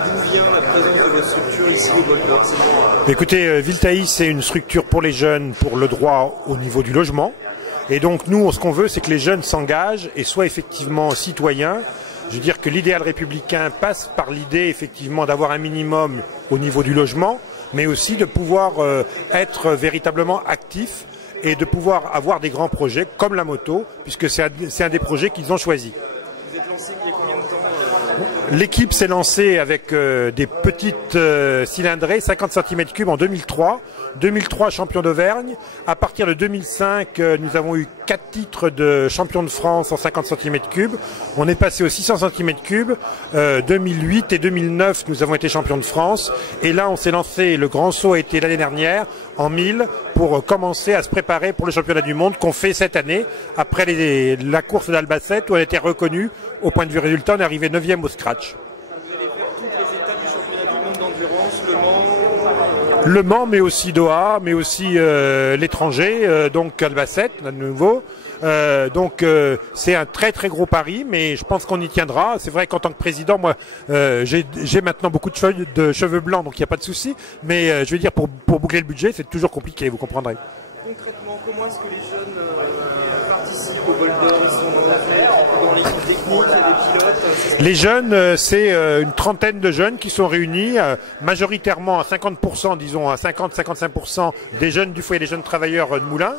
D'où vient la présence de votre structure ici au Bol d'Or? Écoutez, Viltaï, c'est une structure pour les jeunes, pour le droit au niveau du logement. Et donc nous, ce qu'on veut, c'est que les jeunes s'engagent et soient effectivement citoyens. Je veux dire que l'idéal républicain passe par l'idée effectivement d'avoir un minimum au niveau du logement, mais aussi de pouvoir être véritablement actif et de pouvoir avoir des grands projets comme la moto, puisque c'est un des projets qu'ils ont choisi. Vous êtes lancé il y a combien de temps L'équipe s'est lancée avec des petites cylindrées, 50 cm3 en 2003. 2003 champion d'Auvergne. À partir de 2005, nous avons eu 4 titres de champion de France en 50 cm3. On est passé aux 600 cm3. 2008 et 2009, nous avons été champions de France. Et là, on s'est lancé, le grand saut a été l'année dernière, en 1000, pour commencer à se préparer pour le championnat du monde qu'on fait cette année, après la course d'Albacete, où on a été reconnu au point de vue résultat, on est arrivé 9e au scratch. Vous allez faire toutes les étapes du championnat du monde d'endurance, Le Mans, mais aussi Doha, mais aussi l'étranger, donc Albacete, à nouveau. C'est un très très gros pari, mais je pense qu'on y tiendra. C'est vrai qu'en tant que président, moi, j'ai maintenant beaucoup de cheveux blancs, donc il n'y a pas de souci. Mais je veux dire, pour boucler le budget, c'est toujours compliqué, vous comprendrez. Concrètement, comment est-ce que les jeunes participent au Bol d'Or? Ils sont dans l'équipe technique, il y a des pilotes. Les jeunes, c'est une trentaine de jeunes qui sont réunis, majoritairement à 50%, disons à 50-55% des jeunes du foyer des jeunes travailleurs de Moulins,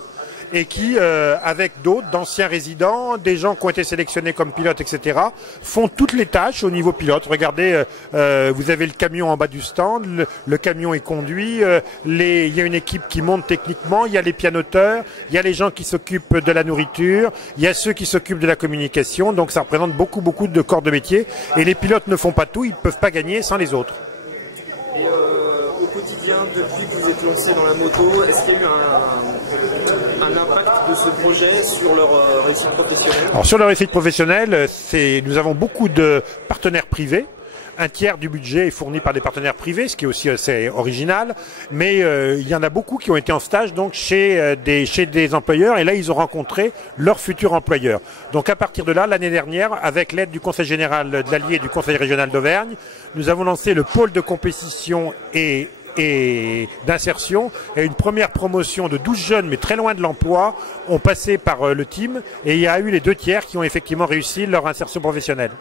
et qui, avec d'autres, d'anciens résidents, des gens qui ont été sélectionnés comme pilotes, etc., font toutes les tâches au niveau pilote. Regardez, vous avez le camion en bas du stand, le camion est conduit, il y a une équipe qui monte techniquement, il y a les pianoteurs, il y a les gens qui s'occupent de la nourriture, il y a ceux qui s'occupent de la communication, donc ça représente beaucoup de corps de métier, et les pilotes ne font pas tout, ils ne peuvent pas gagner sans les autres. Et au quotidien, depuis que vous êtes lancé dans la moto, est-ce qu'il y a eu un impact de ce projet sur leur réussite professionnelle? Alors sur leur réussite professionnelle, nous avons beaucoup de partenaires privés. Un tiers du budget est fourni par des partenaires privés, ce qui est aussi assez original. Mais il y en a beaucoup qui ont été en stage donc chez des employeurs, et là ils ont rencontré leur futur employeur. Donc à partir de là, l'année dernière, avec l'aide du Conseil général de l'Allier et du Conseil régional d'Auvergne, nous avons lancé le pôle de compétition et d'insertion, et une première promotion de 12 jeunes mais très loin de l'emploi ont passé par le team, et il y a eu les 2 tiers qui ont effectivement réussi leur insertion professionnelle.